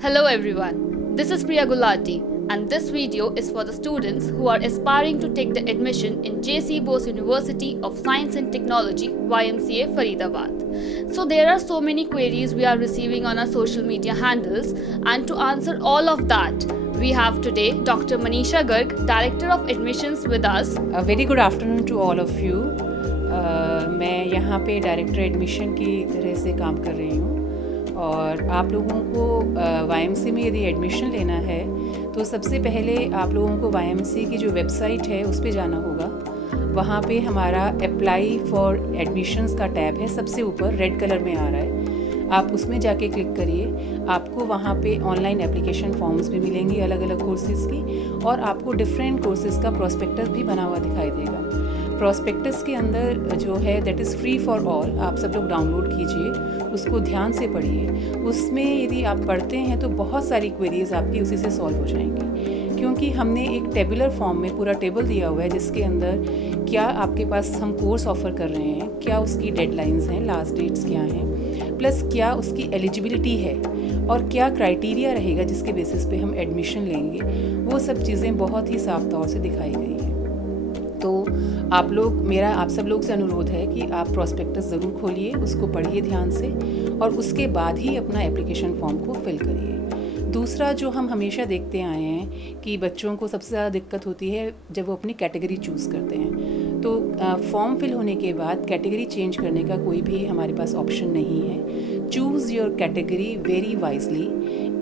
Hello everyone, this is Priya Gulati and this video is for the students who are aspiring to take the admission in JC Bose University of Science and Technology YMCA Faridabad. So there are so many queries we are receiving on our social media handles, and to answer all of that we have today Dr. Manisha Garg, Director of Admissions with us. A very good afternoon to all of you. मैं यहाँ पे director admission की तरह से काम कर रही हूँ और आप लोगों को YMCA में यदि एडमिशन लेना है तो सबसे पहले आप लोगों को YMCA की जो वेबसाइट है उस पे जाना होगा। वहाँ पे हमारा अप्लाई फॉर एडमिशन्स का टैब है, सबसे ऊपर रेड कलर में आ रहा है, आप उसमें जाके क्लिक करिए। आपको वहाँ पे ऑनलाइन एप्लीकेशन फॉर्म्स भी मिलेंगी अलग अलग कोर्सेज़ की, और आपको डिफरेंट कोर्सेज़ का प्रोस्पेक्टस भी बना हुआ दिखाई देगा। प्रोस्पेक्टस के अंदर जो है that is free for all, आप सब लोग डाउनलोड कीजिए, उसको ध्यान से पढ़िए। उसमें यदि आप पढ़ते हैं तो बहुत सारी क्वेरीज़ आपकी उसी से सॉल्व हो जाएंगी, क्योंकि हमने एक टेबुलर फॉर्म में पूरा टेबल दिया हुआ है जिसके अंदर क्या आपके पास हम कोर्स ऑफ़र कर रहे हैं, क्या उसकी डेडलाइंस हैं, लास्ट डेट्स क्या हैं, प्लस क्या उसकी एलिजिबिलिटी है और क्या क्राइटेरिया रहेगा जिसके बेसिस पे हम एडमिशन लेंगे, वो सब चीज़ें बहुत ही साफ तौर से दिखाई गई हैं। तो मेरा आप सब लोग से अनुरोध है कि आप प्रोस्पेक्टस ज़रूर खोलिए, उसको पढ़िए ध्यान से, और उसके बाद ही अपना एप्लीकेशन फॉर्म को फिल करिए। दूसरा जो हम हमेशा देखते आए हैं कि बच्चों को सबसे ज़्यादा दिक्कत होती है जब वो अपनी कैटेगरी चूज़ करते हैं, तो फॉर्म फिल होने के बाद कैटेगरी चेंज करने का कोई भी हमारे पास ऑप्शन नहीं है। Choose your category very wisely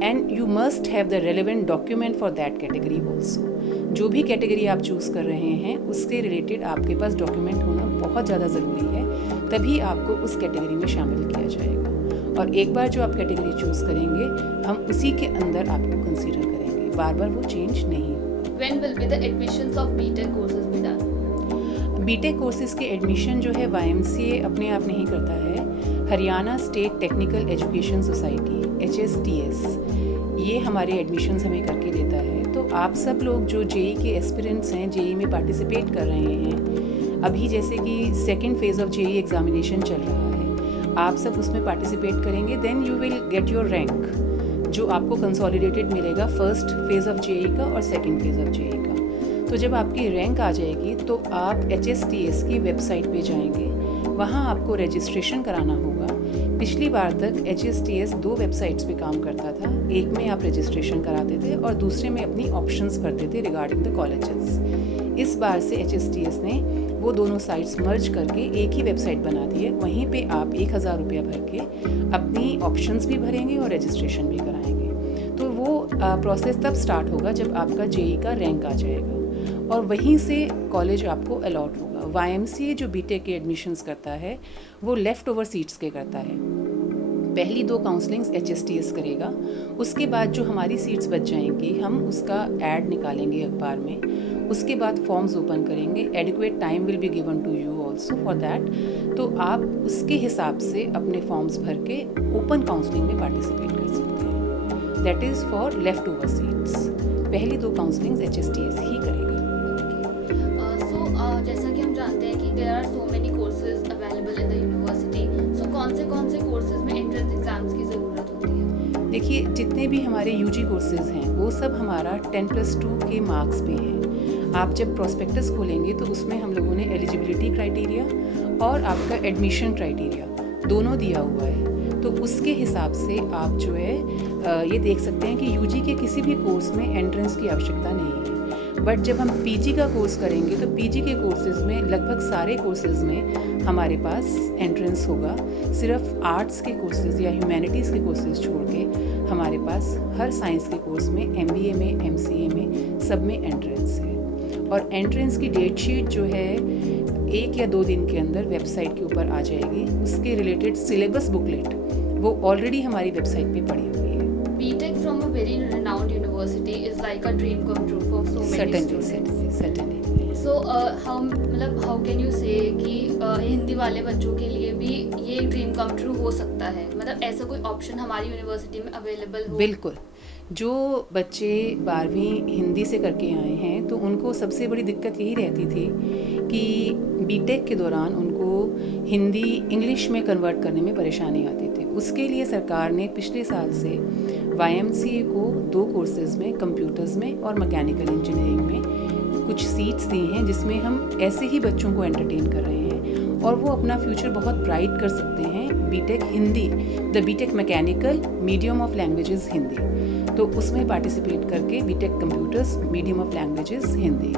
and you must have the relevant document for that category also. जो भी कैटेगरी आप चूज़ कर रहे हैं उससे रिलेटेड आपके पास डॉक्यूमेंट होना बहुत ज़्यादा ज़रूरी है, तभी आपको उस कैटेगरी में शामिल किया जाएगा। और एक बार जो आप कैटेगरी चूज़ करेंगे हम उसी के अंदर आपको कंसीडर करेंगे, बार बार वो चेंज नहीं होगा। When will be the admissions of BTech courses be done? BTech courses के एडमिशन जो है YMCA अपने आप नहीं करता है, Haryana state technical education society HSTS ये हमारे एडमिशन्स हमें करके देता है। तो आप सब लोग जो जेई के एस्पिरेंट्स हैं, जेई में पार्टिसिपेट कर रहे हैं, अभी जैसे कि second phase of JEE examination चल रहा है, आप सब उसमें पार्टिसिपेट करेंगे, then you will get your rank, जो आपको कंसोलिडेटेड मिलेगा फर्स्ट फेज़ ऑफ जेई का और सेकेंड फेज़ ऑफ जेई का। तो जब आपकी रैंक आ जाएगी तो आप HSTS की वेबसाइट पे जाएंगे, वहाँ आपको रजिस्ट्रेशन कराना होगा। पिछली बार तक HSTS 2 वेबसाइट्स पे काम करता था, एक में आप रजिस्ट्रेशन कराते थे और दूसरे में अपनी ऑप्शंस भरते थे रिगार्डिंग द कॉलेजेस। इस बार से HSTS ने वो दोनों साइट्स मर्ज करके एक ही वेबसाइट बना दी है, वहीं पे आप 1000 रुपया भर के अपनी ऑप्शंस भी भरेंगे और रजिस्ट्रेशन भी कराएंगे। तो वो प्रोसेस तब स्टार्ट होगा जब आपका जेई का रैंक आ जाएगा और वहीं से कॉलेज आपको अलॉट होगा। YMCA जो बीटेक के एडमिशन्स करता है वो लेफ़्ट ओवर सीट्स के करता है। पहली 2 काउंसलिंग्स HSTS करेगा, उसके बाद जो हमारी सीट्स बच जाएंगी हम उसका ऐड निकालेंगे अखबार में, उसके बाद फॉर्म्स ओपन करेंगे, adequate time will be given to you also for that. तो आप उसके हिसाब से अपने फॉर्म्स भर के ओपन काउंसलिंग में पार्टिसिपेट कर सकते हैं। That is for left over seats. पहली 2 काउंसलिंग्स HSTS ही करेगा। जैसा कि हम जानते हैं कि there are so many courses available in the university, so कौन से कोर्सेज में एंट्रेंस एग्जाम्स की ज़रूरत होती है? देखिए, जितने भी हमारे UG कोर्सेज हैं वो सब हमारा 10+2 के मार्क्स पे हैं। आप जब प्रोस्पेक्टस खोलेंगे तो उसमें हम लोगों ने एलिजिबिलिटी क्राइटेरिया और आपका एडमिशन क्राइटेरिया दोनों दिया हुआ है, तो उसके हिसाब से आप जो है ये देख सकते हैं कि UG के किसी भी कोर्स में एंट्रेंस की आवश्यकता नहीं है। बट जब हम PG का कोर्स करेंगे तो PG के कोर्सेज़ में लगभग सारे कोर्सेज़ में हमारे पास एंट्रेंस होगा। सिर्फ आर्ट्स के कोर्सेज़ या ह्यूमैनिटीज़ के कोर्सेज़ छोड़ के हमारे पास हर साइंस के कोर्स में, MBA में, MCA में, सब में एंट्रेंस है। और एंट्रेंस की डेट शीट जो है 1 या 2 दिन के अंदर वेबसाइट के ऊपर आ जाएगी। उसके रिलेटेड सिलेबस बुकलेट वो ऑलरेडी हमारी वेबसाइट पे पड़ी हुई है। BTech from a very renowned university is like a dream come true for so many students. Certainly. So how can you say कि हिंदी वाले बच्चों के लिए भी ये ड्रीम कम ट्रू हो सकता है? मतलब ऐसा कोई ऑप्शन हमारी यूनिवर्सिटी में अवेलेबल हो? बिल्कुल। जो बच्चे 12वीं हिंदी से करके आए हैं तो उनको सबसे बड़ी दिक्कत यही रहती थी कि बीटेक के दौरान उनको हिंदी इंग्लिश में कन्वर्ट करने में परेशानी आती थी। उसके लिए सरकार ने पिछले साल से YMCA को 2 कोर्सेज़ में, कंप्यूटर्स में और मैकेनिकल इंजीनियरिंग में कुछ सीट्स दी हैं, जिसमें हम ऐसे ही बच्चों को एंटरटेन कर रहे हैं और वो अपना फ्यूचर बहुत ब्राइट कर सकते हैं। BTech Hindi, the BTech mechanical medium of languages Hindi, तो उसमें पार्टिसिपेट करके BTech computers medium of languages Hindi,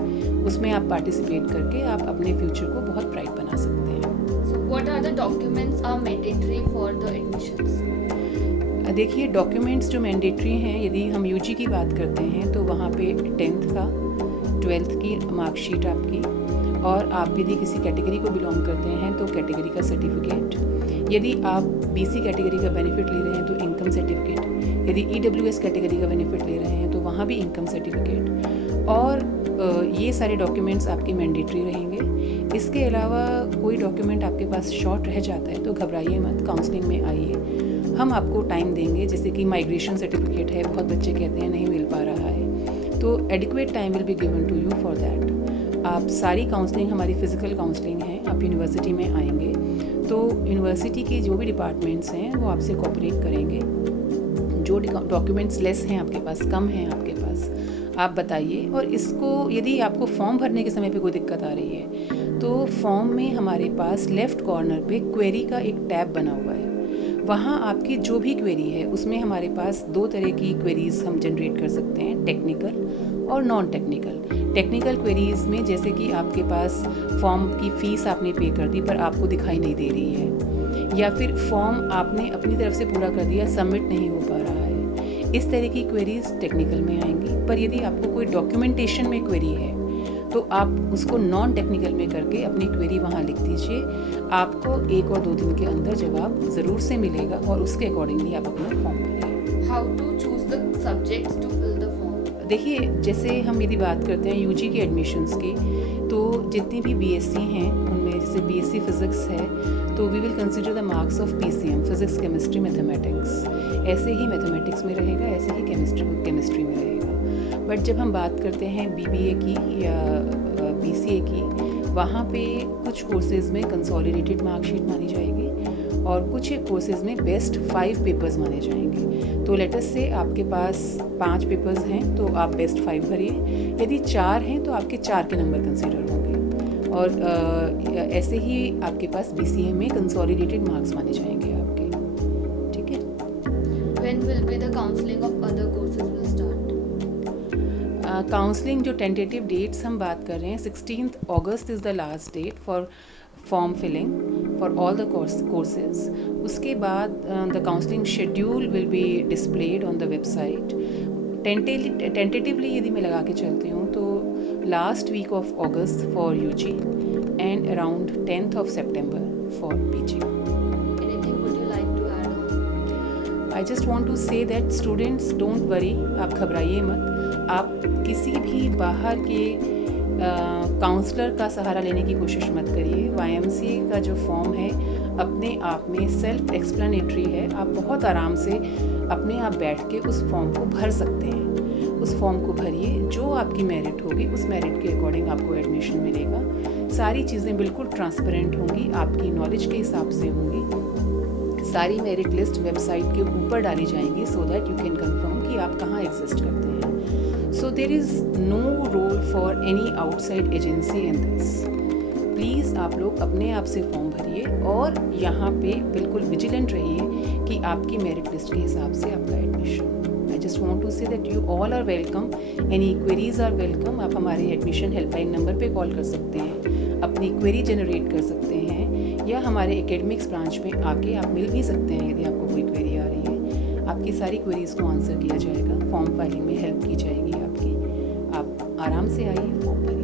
उसमें आप पार्टिसिपेट करके आप अपने फ्यूचर को बहुत ब्राइट बना सकते हैं। So what are the documents are mandatory for the admissions? देखिए, डॉक्यूमेंट्स जो मैंडेटरी हैं, यदि हम यूजी की बात करते हैं तो वहाँ पे 10th का, 12th की मार्कशीट आपकी, और आप यदि किसी कैटेगरी को बिलोंग करते हैं तो कैटेगरी का सर्टिफिकेट, यदि आप बीसी कैटेगरी का बेनिफिट ले रहे हैं तो इनकम सर्टिफिकेट, यदि ईडब्ल्यूएस कैटेगरी का बेनिफिट ले रहे हैं तो वहाँ भी इनकम सर्टिफिकेट, और ये सारे डॉक्यूमेंट्स आपके मैंडेटरी रहेंगे। इसके अलावा कोई डॉक्यूमेंट आपके पास शॉर्ट रह जाता है तो घबराइए मत, काउंसलिंग में आइए, हम आपको टाइम देंगे। जैसे कि माइग्रेशन सर्टिफिकेट है, बहुत बच्चे कहते हैं नहीं मिल पा रहा है, तो adequate time will be given to you for that. आप सारी काउंसलिंग, हमारी फ़िज़िकल काउंसलिंग है, आप यूनिवर्सिटी में आएंगे तो यूनिवर्सिटी के जो भी डिपार्टमेंट्स हैं वो आपसे कोऑपरेट करेंगे। जो डॉक्यूमेंट्स लेस हैं आपके पास, कम हैं आपके पास, आप बताइए। और इसको यदि आपको फॉर्म भरने के समय पे कोई दिक्कत आ रही है तो फॉर्म में हमारे पास लेफ़्ट कॉर्नर पे क्वेरी का एक टैब बना हुआ है, वहाँ आपकी जो भी क्वेरी है उसमें हमारे पास 2 तरह की क्वेरीज़ हम जनरेट कर सकते हैं, टेक्निकल और नॉन टेक्निकल। टेक्निकल क्वेरीज़ में जैसे कि आपके पास फॉर्म की फ़ीस आपने पे कर दी पर आपको दिखाई नहीं दे रही है, या फिर फॉर्म आपने अपनी तरफ से पूरा कर दिया, सबमिट नहीं हो पा रहा है, इस तरह की क्वेरीज़ टेक्निकल में आएंगी। पर यदि आपको कोई डॉक्यूमेंटेशन में क्वेरी है तो आप उसको नॉन टेक्निकल में करके अपनी क्वेरी वहाँ लिख दीजिए, आपको 1 और 2 दिन के अंदर जवाब ज़रूर से मिलेगा और उसके अकॉर्डिंगली आप अपना फॉर्म भरिए। How to choose the subjects to fill the form? देखिए, जैसे हम यदि बात करते हैं यूजी के एडमिशन्स की, तो जितनी भी बीएससी हैं उनमें जैसे बीएससी फिज़िक्स है तो we will consider the marks of PCM, physics, chemistry, mathematics. ऐसे ही मैथमेटिक्स में रहेगा, ऐसे ही केमिस्ट्री में रहेगा। बट जब हम बात करते हैं बीबीए की या बीसीए की, वहाँ पे कुछ कोर्सेज़ में कंसोलिडेटेड मार्कशीट मानी जाएगी और कुछ कोर्सेज़ में बेस्ट 5 पेपर्स माने जाएंगे। तो लेटस से आपके पास 5 पेपर्स हैं तो आप बेस्ट 5 भरिए, यदि 4 हैं तो आपके 4 के नंबर कंसीडर होंगे, और ऐसे ही आपके पास बीसीए में कंसोलिडेटेड मार्क्स माने जाएंगे आपके। ठीक है। When will be the counseling of other courses will start? Counselling जो टेंटेटिव डेट्स हम बात कर रहे हैं, 16th August is the last date for form filling for all the courses. उसके बाद the counselling schedule will be displayed on the website. Tentatively यदि मैं लगा के चलती हूँ तो last week of August for UG and around 10th of September for PG. Anything would you like to add on? I just want to say that students don't worry, आप घबराइए मत। आप किसी भी बाहर के काउंसलर का सहारा लेने की कोशिश मत करिए। YMCA का जो फॉर्म है अपने आप में सेल्फ एक्सप्लेनेटरी है, आप बहुत आराम से अपने आप बैठ के उस फॉर्म को भर सकते हैं। उस फॉर्म को भरिए, जो आपकी मेरिट होगी उस मेरिट के अकॉर्डिंग आपको एडमिशन मिलेगा। सारी चीज़ें बिल्कुल ट्रांसपेरेंट होंगी, आपकी नॉलेज के हिसाब से होंगी। सारी मेरिट लिस्ट वेबसाइट के ऊपर डाली जाएंगी so that you can confirm कि आप कहाँ एग्जिस्ट करते हैं। So there is no role for any outside agency in this. Please आप लोग अपने आप से फॉर्म भरिए और यहाँ पे बिल्कुल विजिलेंट रहिए कि आपकी मेरिट लिस्ट के हिसाब से आपका admission. I just want to say that you all are welcome, any queries are welcome. आप हमारे एडमिशन हेल्पलाइन नंबर पे कॉल कर सकते हैं, अपनी क्वेरी जनरेट कर सकते हैं, या हमारे एकेडमिक्स ब्रांच में आके आप मिल भी सकते हैं यदि आपको कोई क्वेरी आ रही है। आपकी सारी क्वेरीज़ को आंसर किया जाएगा, फॉर्म फाइलिंग में हेल्प की जाएगी आपकी। आप आराम से आइए, फॉर्म भरिए।